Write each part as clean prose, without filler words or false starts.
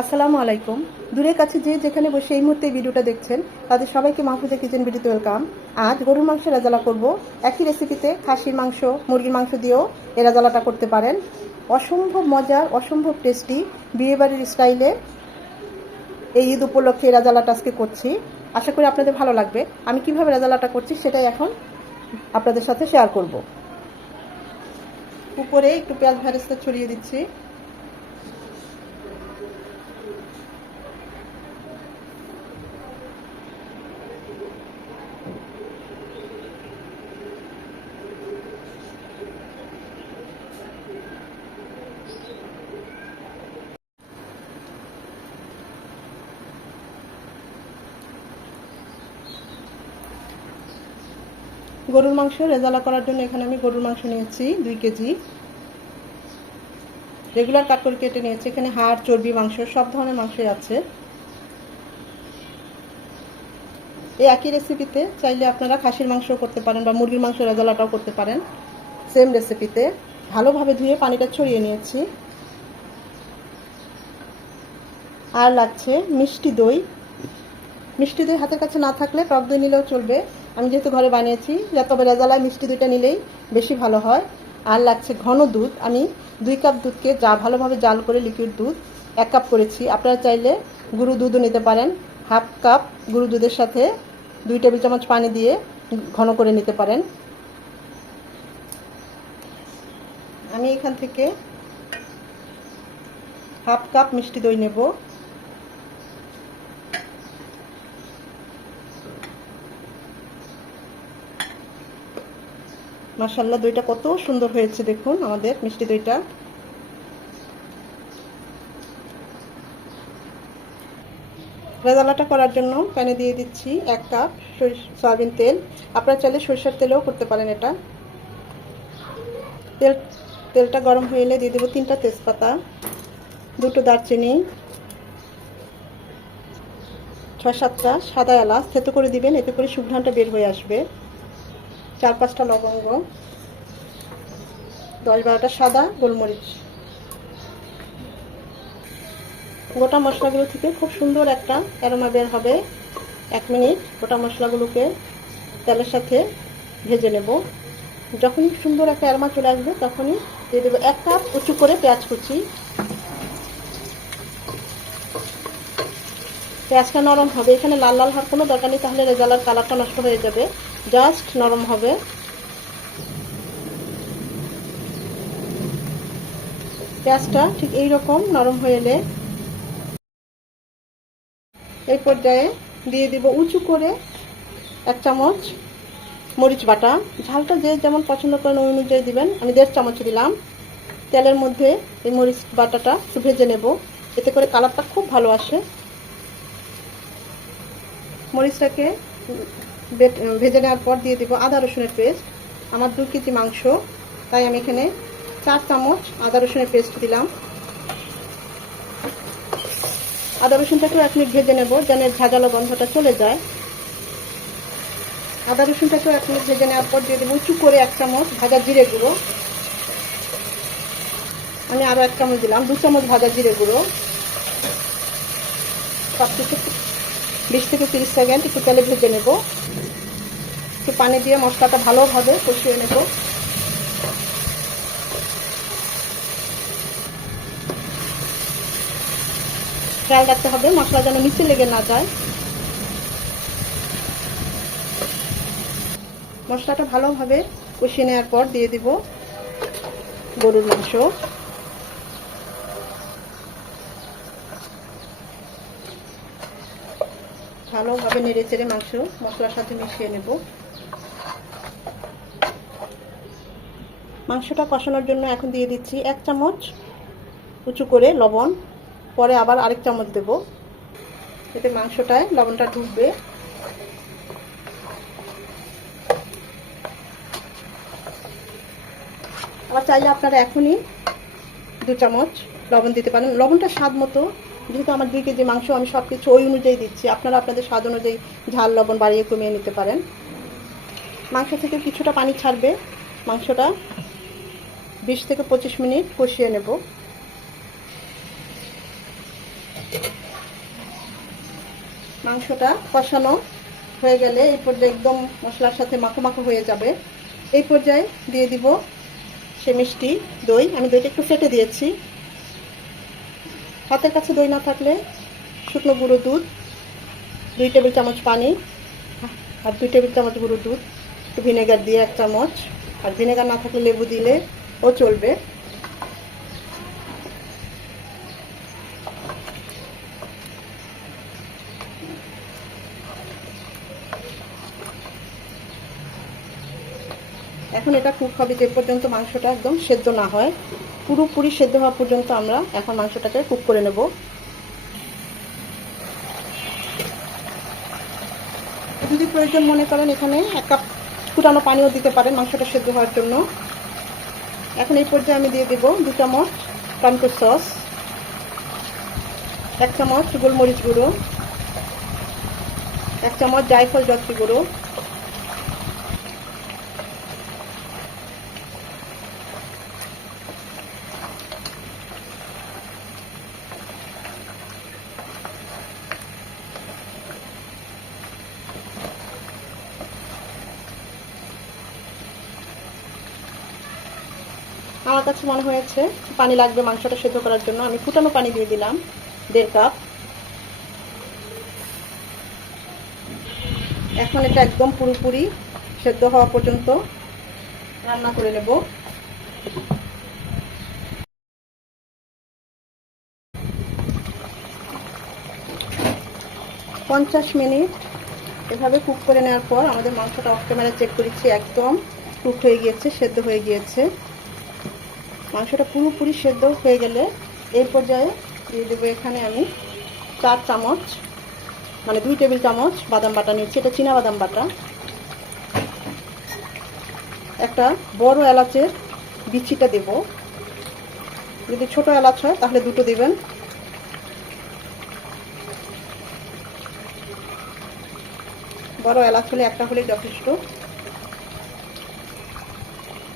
আসসালামু আলাইকুম। দূরের কাছে যে যেখানে বসে এই মুহূর্তে ভিডিওটা দেখছেন তাদের সবাইকে মাহফুজা কিচেন ভিডিওতে ওয়েলকাম। আজ গরুর মাংসের রেজালা করব। একই রেসিপিতে খাসির মাংস, মুরগির মাংস দিয়েও এই রেজালাটা করতে পারেন। অসম্ভব মজার, অসম্ভব টেস্টি, বিয়েবাড়ির স্টাইলে এই ঈদ উপলক্ষে এই রেজালাটা আজকে করছি। আশা করি আপনাদের ভালো লাগবে। আমি কিভাবে রেজালাটা করছি সেটাই এখন আপনাদের সাথে শেয়ার করব। উপরে একটু পেঁয়াজ বেরেস্তা ছড়িয়ে দিচ্ছি। গরুর মাংস রেজালা করার জন্য এখানে আমি গরুর মাংস নিয়েছি 2 কেজি। রেগুলার কাট করে কেটে নিয়েছি। এখানে হাড়, চর্বি, মাংস সব ধরনের মাংসই আছে। এই একই রেসিপিতে চাইলে আপনারা খাসির মাংস করতে পারেন বা মুরগির মাংস রেজালাটাও করতে পারেন। সেম রেসিপিতে ভালোভাবে ধুয়ে পানিটা ছড়িয়ে নিয়েছি। আর লাগছে মিষ্টি দই। মিষ্টি দই হাতের কাছে না থাকলে টক দই নিলেও চলবে। আমি যেহেতু ঘরে বানিয়েছি, তবে রেজালায় মিষ্টি দইটা নিলেই বেশি ভালো হয়। আর লাগছে ঘন দুধ। আমি 2 কাপ দুধকে ভালোভাবে জাল করে লিকুইড দুধ 1 কাপ করেছি। আপনারা চাইলে গুঁড়ো দুধও নিতে পারেন। হাফ কাপ গুঁড়ো দুধের সাথে 2 টেবিল চামচ পানি দিয়ে ঘন করে নিতে পারেন। আমি এখান থেকে হাফ কাপ মিষ্টি দই নেব। মাশাআল্লাহ, দইটা কত সুন্দর হয়েছে দেখুন আমাদের মিষ্টি দইটা। রেজালাটা করার জন্য প্যানে দিয়ে দিচ্ছি 1 কাপ সয়াবিন তেল। আপনারা চাইলে সরিষার তেলেও করতে পারেন এটা। তেলটা গরম হয়ে এলে দিয়ে দেবো 3টা তেজপাতা, 2টো দারচিনি, 6-7টা সাদা এলাচ থেতো করে দিবেন, এতে করে সুঘ্রাণটা বের হয়ে আসবে। 4-5টা লবঙ্গ, 10-12টা সাদা গোলমরিচ। গোটা মশলাগুলো থেকে খুব সুন্দর একটা অ্যারোমা বের হবে। 1 মিনিট গোটা মশলাগুলোকে তেলের সাথে ভেজে নেব। যখনই সুন্দর একটা অ্যারোমা চলে আসবে তখনই দিয়ে দেবো 1 কাপ উঁচু করে পেঁয়াজ কুচি। পেঁয়াজটা নরম হবে। এখানে লাল লাল হওয়ার কোনো দরকার নেই, তাহলে রেজালার কালারটা নষ্ট হয়ে যাবে। জাস্ট নরম হবে। পেঁয়াজটা ঠিক এইরকম নরম হয়ে এলে এই পর্যায়ে দিয়ে দিব উঁচু করে 1 চামচ মরিচ বাটা। ঝালটা যে যেমন পছন্দ করেন ওই অনুযায়ী দিবেন। আমি 1.5 চামচ দিলাম। তেলের মধ্যে এই মরিচ বাটাটা একটু ভেজে নেব, এতে করে কালারটা খুব ভালো আসে। মরিচটাকে ভেজে নেওয়ার পর দিয়ে দিব আদা রসুনের পেস্ট। আমার 2 কেজি মাংস, তাই আমি এখানে 4 চামচ আদা রসুনের পেস্ট দিলাম। আদা রসুনটাকেও 1 মিনিট ভেজে নেব যেন ঝাঁঝালো গন্ধটা চলে যায়। আদা রসুনটাকেও 1 মিনিট ভেজে নেওয়ার পর দিয়ে দেবো উঁচু করে 1 চামচ ভাজা জিরে গুঁড়ো। আমি আরও 1 চামচ দিলাম, 2 চামচ ভাজা জিরে গুঁড়ো। সব কিছু 20 থেকে 30 সেকেন্ড একটু তেলে ভেজে নেব। একটু পানি দিয়ে মশলাটা ভালোভাবে কষিয়ে নেব। খেয়াল রাখতে হবে মশলা যেন নিচে লেগে না যায়। মশলাটা ভালোভাবে কষিয়ে নেওয়ার পর দিয়ে দিব গরুর মাংস। ভালোভাবে নেড়ে চেড়ে মাংস মশলার সাথে মিশিয়ে নেব। মাংসটা কষানোর জন্য এখন দিয়ে দিচ্ছি 1 চামচ উঁচু করে লবণ। পরে আবার আরেক চামচ দেব, এতে মাংসটায় লবণটা ঢুকবে। আবার চাইলে আপনারা এখনই 2 চামচ লবণ দিতে পারেন। লবণটা স্বাদ মতো, যেহেতু আমার 2 কেজি মাংস আমি সব কিছু ওই অনুযায়ী দিচ্ছি। আপনারা আপনাদের স্বাদ অনুযায়ী ঝাল লবণ বাড়িয়ে কমিয়ে নিতে পারেন। মাংস থেকে কিছুটা পানি ছাড়বে। মাংসটা 20 থেকে 25 মিনিট কষিয়ে নেব। মাংসটা কষানো হয়ে গেলে এই পর্যায়ে একদম মশলার সাথে মাখো মাখো হয়ে যাবে। এই পর্যায়ে দিয়ে দিব সে মিষ্টি দই। আমি দইটা একটু ফেটে দিয়েছি। হাতের কাছে দই না থাকলে শুকনো গুঁড়ো দুধ 2 টেবিল চামচ, পানি আর 2 টেবিল চামচ গুঁড়ো দুধ, একটু ভিনেগার দিয়ে 1 চামচ, আর ভিনেগার না থাকলে লেবু দিলে ও চলবে। এখন এটা কুক হবে যে পর্যন্ত মাংসটা একদম সেদ্ধ না হয়। পুরোপুরি সেদ্ধ হওয়া পর্যন্ত আমরা এখন মাংসটাকে কুক করে নেব। যদি প্রয়োজন মনে করেন এখানে 1 কাপ ফুটানো পানিও দিতে পারেন মাংসটা সেদ্ধ হওয়ার জন্য। এখন এই পর্যায়ে আমি দিয়ে দেব 2 চামচ টমেটো সস, 1 চামচ গোলমরিচ গুঁড়ো, 1 চামচ জায়ফল জয়ত্রী গুঁড়ো, আমার কাছে মনে হয়েছে পানি লাগবে মাংসটা সেদ্ধ করার জন্য। আমি ফুটানো পানি দিয়ে দিলাম 1.5 কাপ। এখন এটা একদম পুরোপুরি সেদ্ধ হওয়া পর্যন্ত রান্না করে নেব। 50 মিনিট এভাবে কুক করে নেওয়ার পর আমাদের মাংসটা অফ ক্যামেরা চেক করেছি, একদম কুক হয়ে গিয়েছে, সেদ্ধ হয়ে গিয়েছে। মাংসটা পুরোপুরি সেদ্ধ হয়ে গেলে এই পর্যায়ে দিয়ে দেবো এখানে আমি 4 চামচ, মানে 2 টেবিল চামচ বাদাম বাটা নিচ্ছি। এটা চীনা বাদাম বাটা। একটা বড় এলাচের বিচিটা দেব। যদি ছোট এলাচ হয় তাহলে 2টো দিবেন। বড় এলাচ হলে 1টা হলেই যথেষ্ট।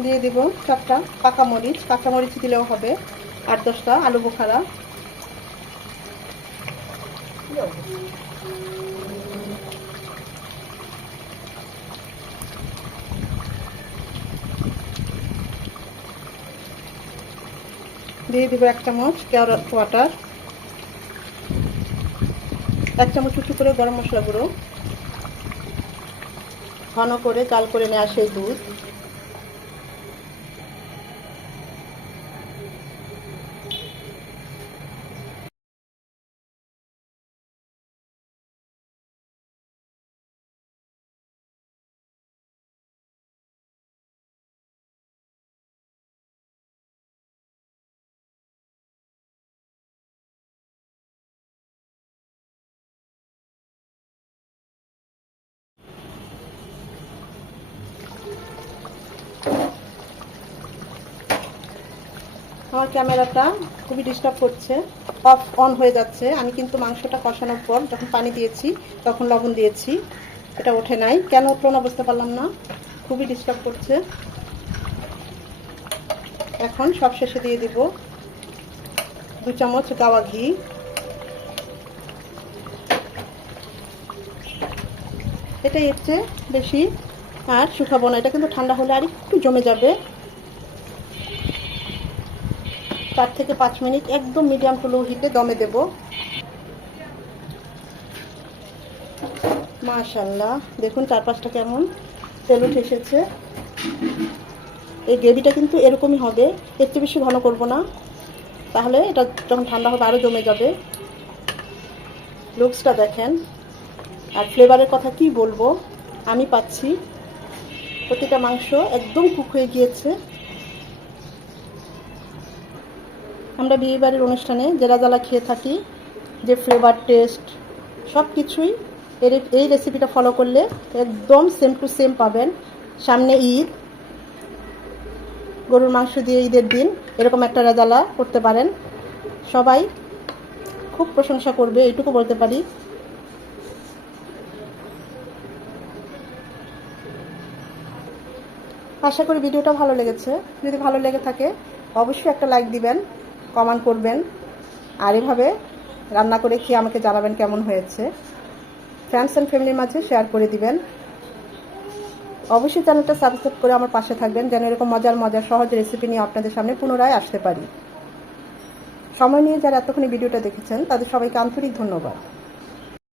দিয়ে দিব 4টা পাকা মরিচ, কাঁচা মরিচ দিলেও হবে, 8-10টা আলু বোখারা। দিয়ে দিব 1 চামচ কেওড়া ওয়াটার, 1 চামচ উঁচু করে গরম মশলা গুঁড়ো, ঘন করে জাল করে নেওয়া সেই দুধ, আমার ক্যামেরাটা খুবই ডিস্টার্ব করছে, অফ অন হয়ে যাচ্ছে। আমি কিন্তু মাংসটা কষানোর পর যখন পানি দিয়েছি তখন লবণ দিয়েছি, এটা ওঠে নাই। কেন উঠলো না বুঝতে পারলাম না, খুবই ডিস্টার্ব করছে। এখন সবশেষে দিয়ে দিব 2 চামচ গাওয়া ঘি। এটাই হচ্ছে বেশি আর শুকাবো না, এটা কিন্তু ঠান্ডা হলে আর একটু জমে যাবে। 4 থেকে 5 মিনিট একদম মিডিয়াম টু লো হিটে দমে দেব। মাশাআল্লাহ, দেখুন চারপাশটা কেমন তেল উঠে এসেছে। এই গ্রেভিটা কিন্তু এরকমই হবে, এর চেয়ে বেশি ঘন করব না, তাহলে এটা যখন ঠান্ডা হবে আরও জমে যাবে। লুকসটা দেখেন, আর ফ্লেভারের কথা কি বলবো, আমি পাচ্ছি। প্রতিটা মাংস একদম কুক হয়ে গিয়েছে। আমরা বিয়ে বাড়ির অনুষ্ঠানে জেরা জ্বালা খেয়ে থাকি, যে ফ্লেভার টেস্ট সব কিছুই এই রেসিপিটা ফলো করলে একদম সেম টু সেম পাবেন। সামনে ঈদ, গরুর মাংস দিয়ে ঈদের দিন এরকম একটা রেজালা করতে পারেন, সবাই খুব প্রশংসা করবে, এইটুকু বলতে পারি। আশা করি ভিডিওটা ভালো লেগেছে। যদি ভালো লেগে থাকে অবশ্যই একটা লাইক দিবেন, কমেন্ট করবেন, আর এভাবে রান্না করে খেয়ে আমাকে জানাবেন কেমন হয়েছে। ফ্রেন্ডস অ্যান্ড ফ্যামিলির মাঝে শেয়ার করে দিবেন। অবশ্যই চ্যানেলটা সাবস্ক্রাইব করে আমার পাশে থাকবেন, যেন এরকম মজার সহজ রেসিপি নিয়ে আপনাদের সামনে পুনরায় আসতে পারি। সময় নিয়ে যারা এতক্ষণ ভিডিওটা দেখেছেন তাদের সবাইকে আন্তরিক ধন্যবাদ।